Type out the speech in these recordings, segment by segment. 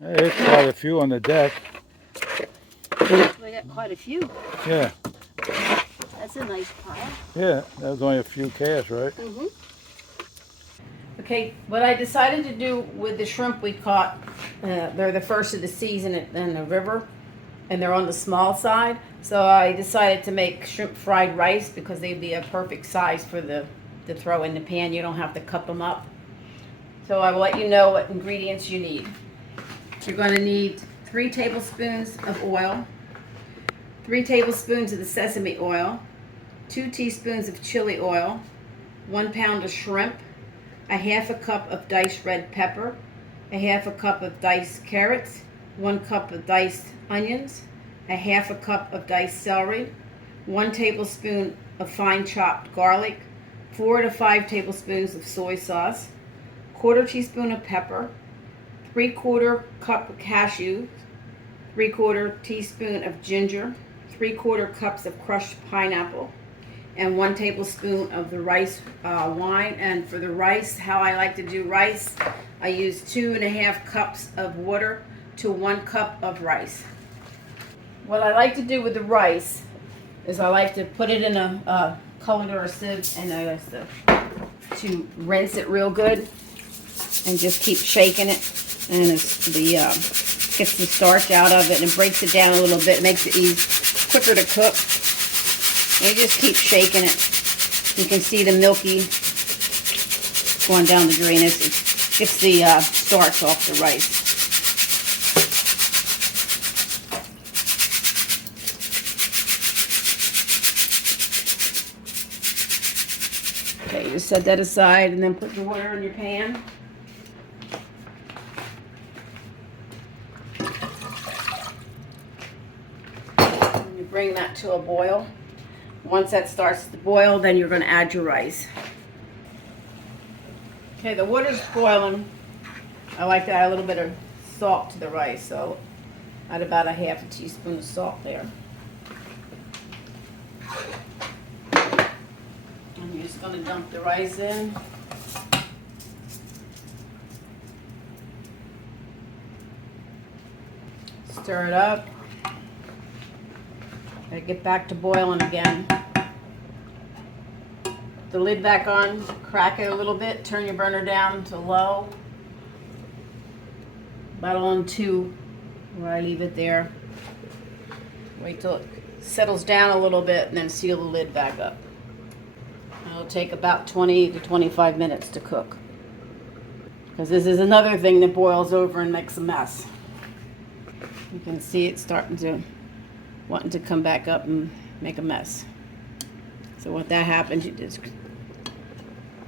There's quite a few on the deck. We got quite a few. Yeah, That's a nice pile. yeah, that was only a few casts, right? Mm-hmm. Okay, what I decided to do with the shrimp we caught, they're the first of the season in the river, and they're on the small side. So I decided to make shrimp fried rice because they'd be a perfect size for to throw in the pan. You don't have to cut them up. So I will let you know what ingredients you need. You're going to need 3 tablespoons of oil, 3 tablespoons of the sesame oil, 2 teaspoons of chili oil, 1 pound of shrimp, a half a cup of diced red pepper, a half a cup of diced carrots, 1 cup of diced onions, a half a cup of diced celery, 1 tablespoon of fine chopped garlic, 4 to 5 tablespoons of soy sauce, 1/4 teaspoon of pepper, 3/4 cup of cashews, 3/4 teaspoon of ginger, 3/4 cups of crushed pineapple, and 1 tablespoon of the rice wine. And for the rice, how I like to do rice, I use 2.5 cups of water to 1 cup of rice. What I like to do with the rice is I like to put it in a colander or sieve, and I like to rinse it real good and just keep shaking it, and gets the starch out of it and breaks it down a little bit, makes it quicker to cook. And you just keep shaking it. You can see the milky going down the drain. It gets the starch off the rice. Okay, you just set that aside and then put the water in your pan. And you bring that to a boil. Once that starts to boil, then you're going to add your rice. Okay, the water's boiling. I like to add a little bit of salt to the rice, so add about a half a teaspoon of salt there. And you're just going to dump the rice in. Stir it up. Gotta get back to boiling again. Put the lid back on, crack it a little bit, turn your burner down to low. About on 2, where I leave it there. Wait till it settles down a little bit and then seal the lid back up. It'll take about 20 to 25 minutes to cook. Because this is another thing that boils over and makes a mess. You can see it wanting to come back up and make a mess. So when that happens, you just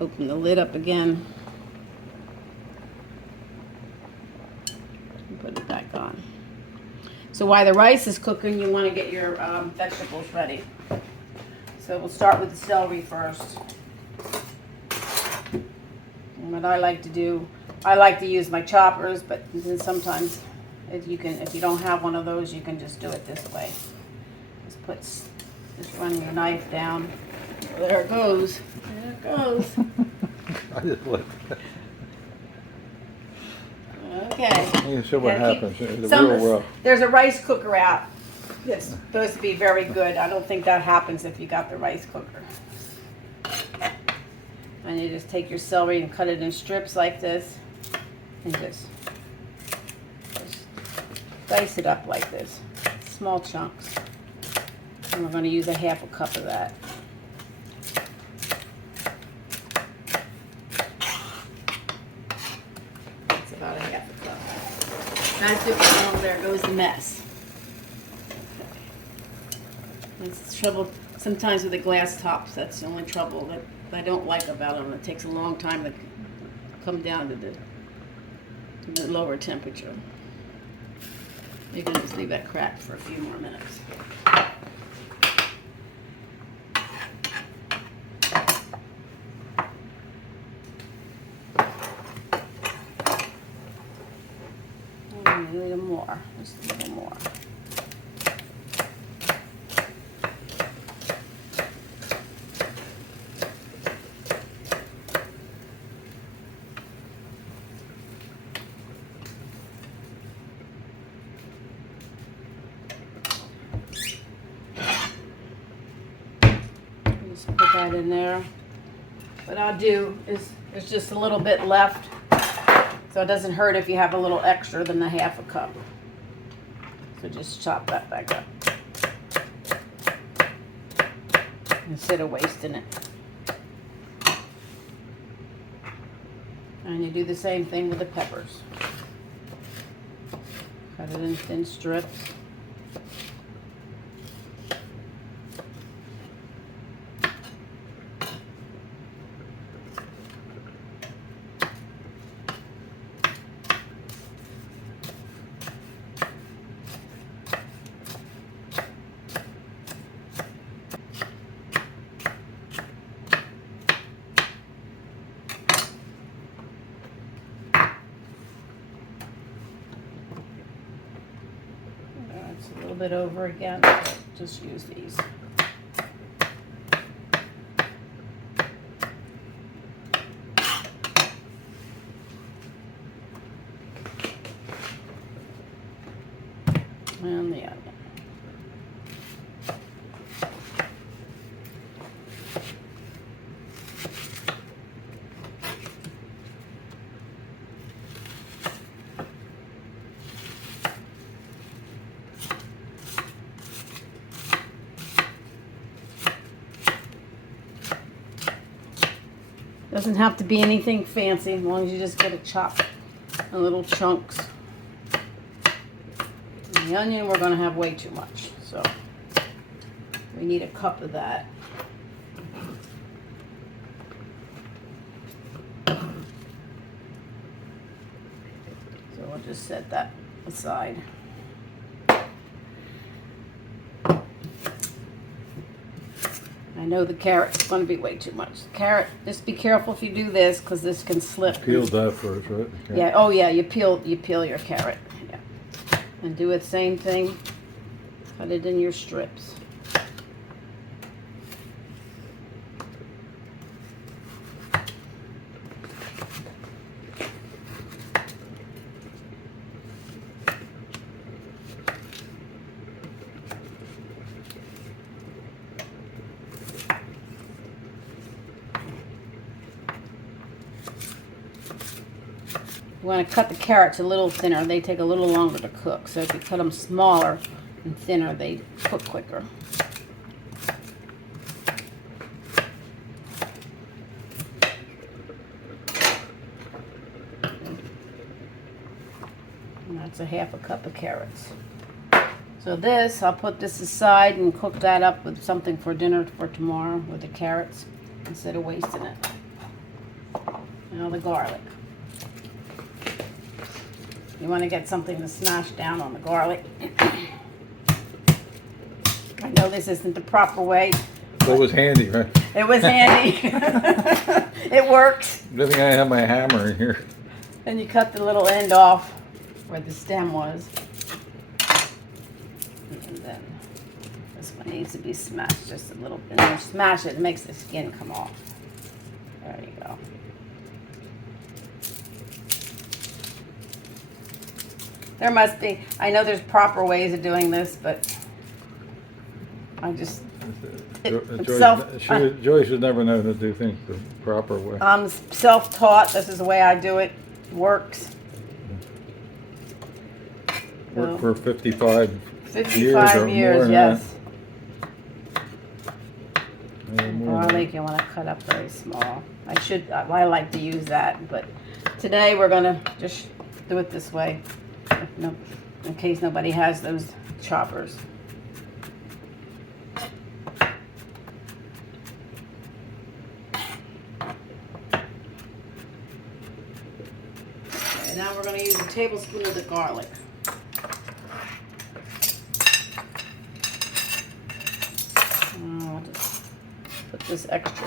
open the lid up again and put it back on. So while the rice is cooking, you want to get your vegetables ready. So we'll start with the celery first. And what I like to do, I like to use my choppers, but then sometimes if you don't have one of those, you can just do it this way. Just run your knife down. There it goes. There it goes. I just looked. Okay. You can show what happens in the Some, real world. there's a rice cooker out. It's supposed to be very good. I don't think that happens if you got the rice cooker. And you just take your celery and cut it in strips like this, and just dice it up like this, small chunks. And we're going to use a half a cup of that. That's about a half a cup. That's it. Over there goes the mess. That's the trouble sometimes with the glass tops. That's the only trouble that I don't like about them. It takes a long time to come down to the lower temperature. You can just leave that cracked for a few more minutes. A little more, just a little more. that in there. What I'll do is, there's just a little bit left, so it doesn't hurt if you have a little extra than the half a cup. So just chop that back up instead of wasting it. And you do the same thing with the peppers. Cut it in thin strips. It's a little bit over again, so just use these. And the onion. Doesn't have to be anything fancy, as long as you just get it chopped in little chunks. And the onion, we're going to have way too much, so we need a cup of that. So we'll just set that aside. I know the carrot's going to be way too much. Carrot, just be careful if you do this, because this can slip. Peel that first, right? Yeah. Oh yeah. You peel your carrot. Yeah. And do it same thing. Cut it in your strips. You want to cut the carrots a little thinner. They take a little longer to cook. So if you cut them smaller and thinner, they cook quicker. And that's a half a cup of carrots. So this, I'll put this aside and cook that up with something for dinner for tomorrow with the carrots instead of wasting it. Now the garlic. You want to get something to smash down on the garlic. I know this isn't the proper way. That was handy, right? It was handy. It works. Good thing I have my hammer in here. And you cut the little end off where the stem was. And then this one needs to be smashed just a little bit. And you smash it, it makes the skin come off. There you go. There must be, I know there's proper ways of doing this, but I just, Joyce should never know how to do things the proper way. I'm self-taught. This is the way I do it. Works. Worked for 55 55 years, more yes. Garlic You want to cut up very small. I like to use that, but today we're going to just do it this way. No, in case nobody has those choppers. Okay, now we're going to use a tablespoon of the garlic. I'll just put this extra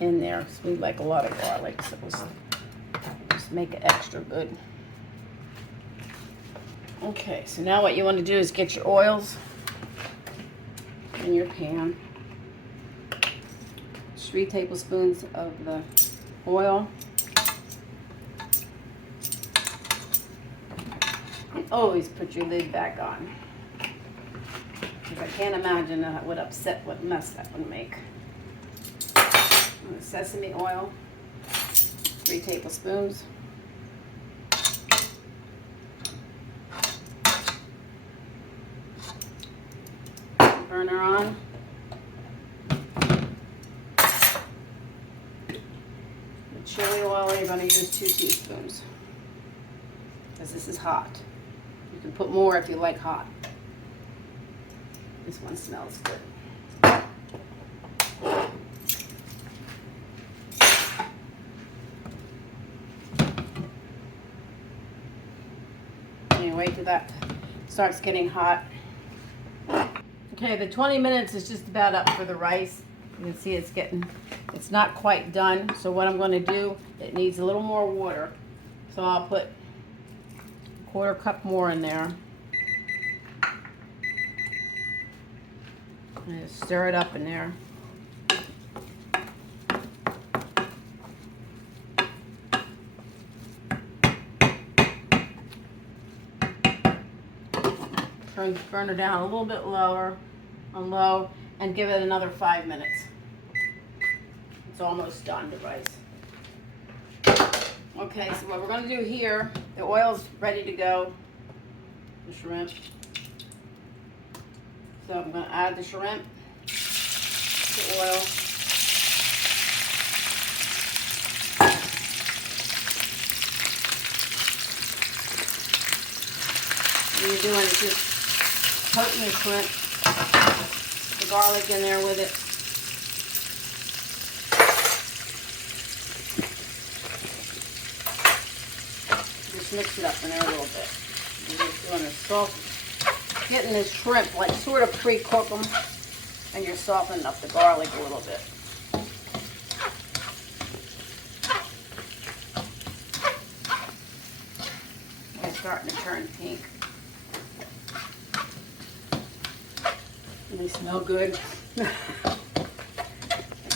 in there because we like a lot of garlic, so we'll just make it extra good. Okay, so now what you want to do is get your oils in your pan. 3 tablespoons of the oil. And always put your lid back on, because I can't imagine what mess that would make. Sesame oil, 3 tablespoons. Burner on. The chili oil, you're going to use 2 teaspoons because this is hot. You can put more if you like hot. This one smells good. Wait till that starts getting hot. Okay, the 20 minutes is just about up for the rice. You can see it's not quite done. So what I'm going to do, it needs a little more water. So I'll put a 1/4 cup more in there. And stir it up in there. Turn the burner down a little bit lower, on low, and give it another 5 minutes. It's almost done, the rice. Okay, so what we're going to do here, the oil's ready to go, the shrimp. So I'm going to add the shrimp, the oil. What you're doing is just coating the shrimp, the garlic in there with it. Just mix it up in there a little bit. You're just doing a soft, getting this shrimp, like sort of pre-cook them, and you're softening up the garlic a little bit. They're starting to turn pink. They smell good. The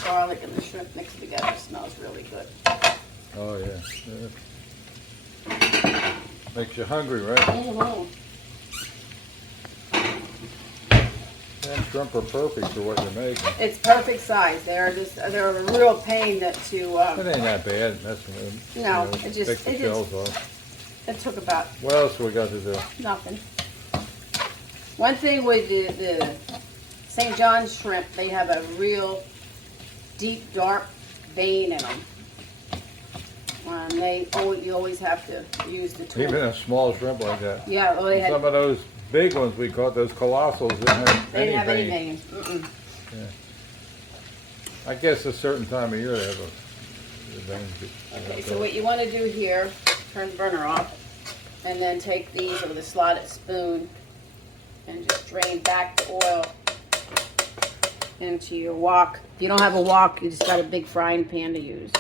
garlic and the shrimp mixed together smells really good. Oh yeah. Makes you hungry, right? Mm-hmm. And shrimp are perfect for what you're making. It's perfect size. They're a real pain It ain't that bad. That's No, it just- take the it shells off. It took about What else we got to do? nothing. One thing with the St. John's shrimp, they have a real deep, dark vein in them. You always have to use the tool. Even a small shrimp like that. Yeah, well, they had. Some of those big ones we caught, those colossals, didn't have They didn't have any vein. veins. Mm-mm. Yeah. I guess a certain time of year they have the veins. Okay, so what you want to do here, turn the burner off, and then take these with a slotted spoon and just drain back the oil into your wok. If you don't have a wok, you just got a big frying pan to use,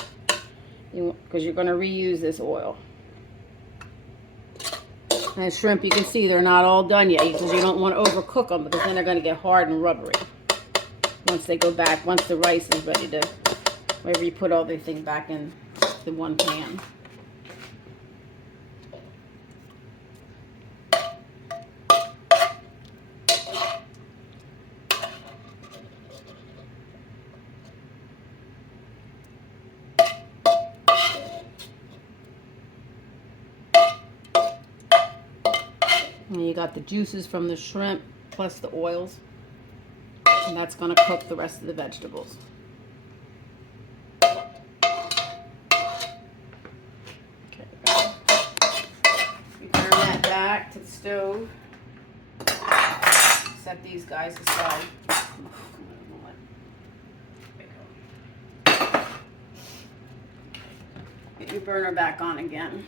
because you're going to reuse this oil. And shrimp, you can see they're not all done yet, because you don't want to overcook them, because then they're going to get hard and rubbery. Once they go back, once the rice is ready to, wherever you put everything back in the one pan. And you got the juices from the shrimp plus the oils. And that's going to cook the rest of the vegetables. Okay, return that back to the stove. Set these guys aside. Get your burner back on again.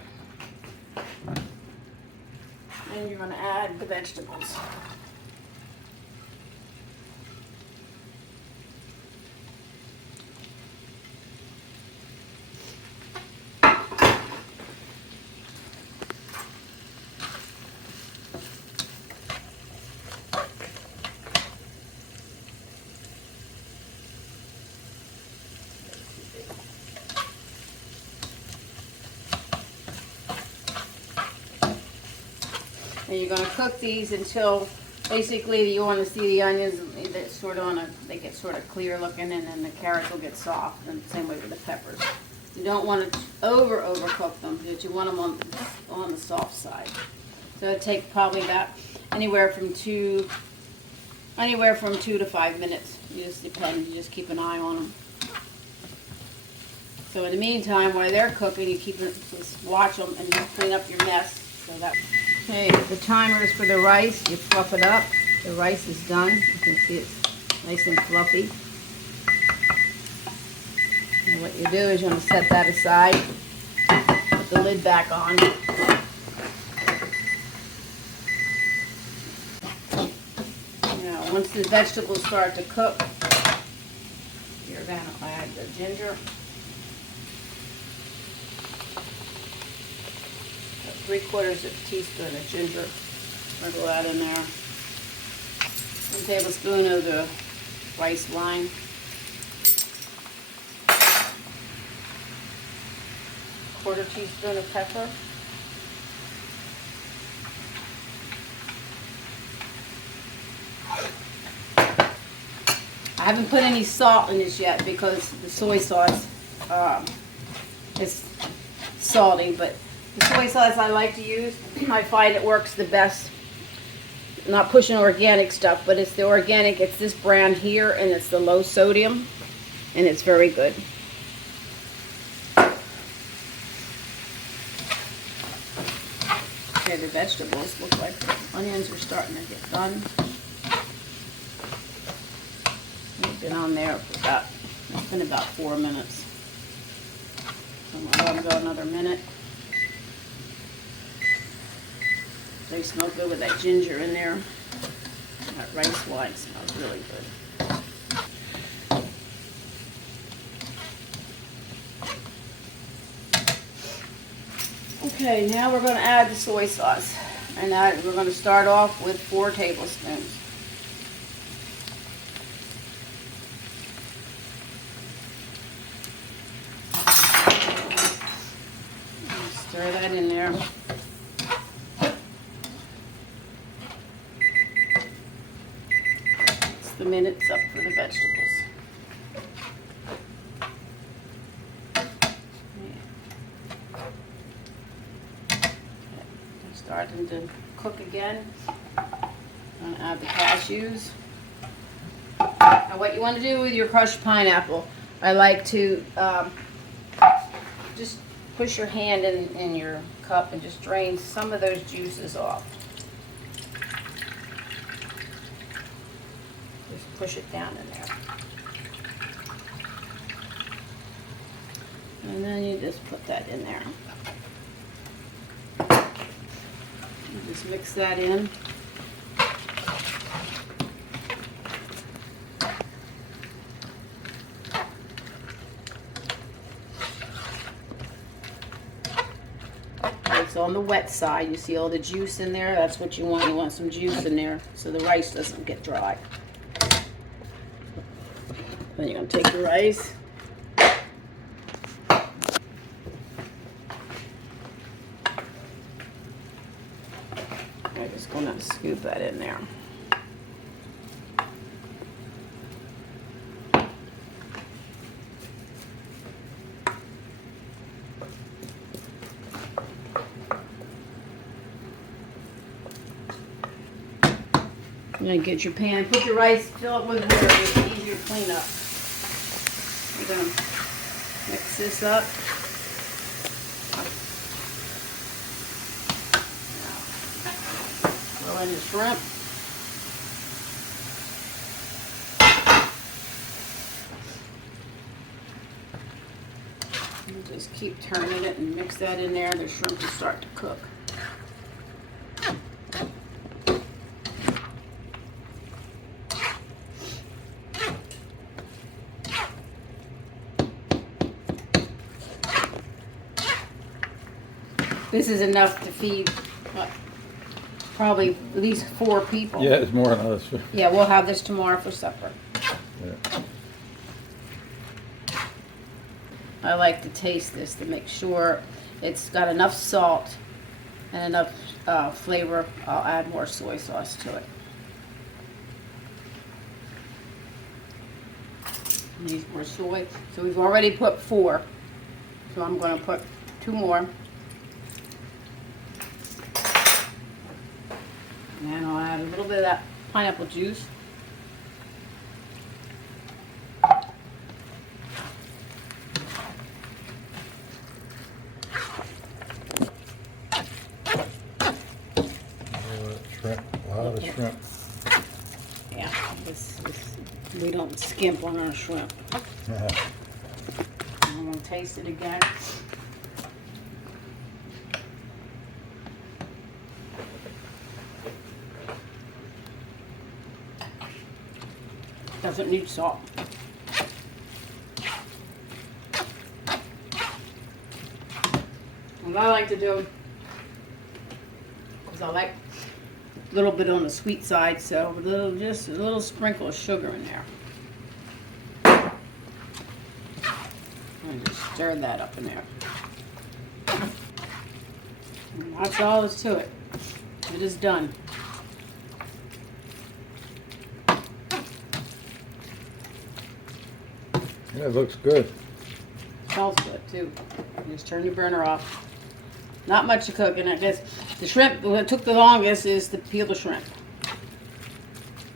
And you're going to add the vegetables. And you're going to cook these until Basically, you want to see the onions that sort of they get sort of clear looking, and then the carrots will get soft, and same way with the peppers. You don't want to overcook them, but you want them on the soft side. So it'll take probably about anywhere from 2 to 5 minutes. You just depend. You just keep an eye on them. So in the meantime, while they're cooking, you just watch them and just clean up your mess. So that. Okay, the timer is for the rice. You fluff it up. The rice is done. You can see it's nice and fluffy. And what you do is you're going to set that aside. Put the lid back on. Now, once the vegetables start to cook, you're going to add the ginger. 3/4 of a teaspoon of ginger. Sprinkle that in there. 1 tablespoon of the rice wine. 1/4 teaspoon of pepper. I haven't put any salt in this yet because the soy sauce is salty, but the soy sauce I like to use, I find it works the best. I'm not pushing organic stuff, but it's the organic. It's this brand here, and it's the low sodium, and it's very good. Okay, the vegetables look like the onions are starting to get done. They've been on there for it's been about 4 minutes. I'm going to let them go another minute. They smell good with that ginger in there. That rice wine smells really good. Okay, now we're going to add the soy sauce. And we're going to start off with 4 tablespoons. Stir that in there. The minutes up for the vegetables. They're starting to cook again. I'm going to add the cashews. Now what you want to do with your crushed pineapple, I like to just push your hand in your cup and just drain some of those juices off. Push it down in there. And then you just put that in there. You just mix that in. It's on the wet side. You see all the juice in there? That's what you want. You want some juice in there so the rice doesn't get dry. Then you're going to take the rice. I'm just going to scoop that in there. You're going to get your pan, put your rice, fill it with water, it's easier to clean up. You're going to mix this up. Throw in the shrimp. And just keep turning it and mix that in there. The shrimp will start to cook. This is enough to feed probably at least 4 people. Yeah, it's more than us. Yeah, we'll have this tomorrow for supper. Yeah. I like to taste this to make sure it's got enough salt and enough flavor. I'll add more soy sauce to it. Needs more soy. So we've already put 4. So I'm going to put 2 more. And then I'll add a little bit of that pineapple juice. Shrimp, a lot of shrimp. Yeah, we don't skimp on our shrimp. I'm going to taste it again. Doesn't need salt. What I like to do, because I like a little bit on the sweet side, so just a little sprinkle of sugar in there. And just stir that up in there. And that's all there's to it. It is done. Yeah, it looks good. Smells good too. Just turn your burner off. Not much to cook, and I guess the shrimp, what took the longest is to peel the shrimp.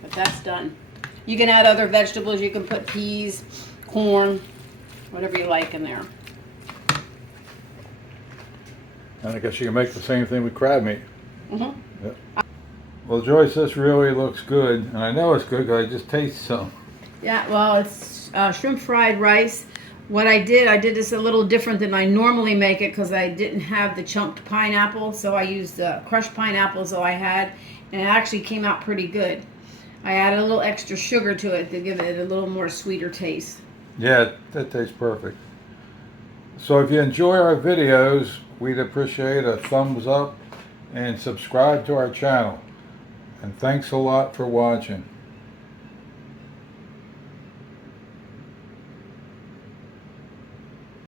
But that's done. You can add other vegetables. You can put peas, corn, whatever you like in there. And I guess you can make the same thing with crab meat. Mm-hmm. Yep. Well, Joyce, this really looks good, and I know it's good because I just taste some. Yeah, well, it's shrimp fried rice. What I did this a little different than I normally make it because I didn't have the chunked pineapple, so I used crushed pineapples I had, and it actually came out pretty good. I added a little extra sugar to it to give it a little more sweeter taste. Yeah, that tastes perfect. So if you enjoy our videos, we'd appreciate a thumbs up and subscribe to our channel. And thanks a lot for watching.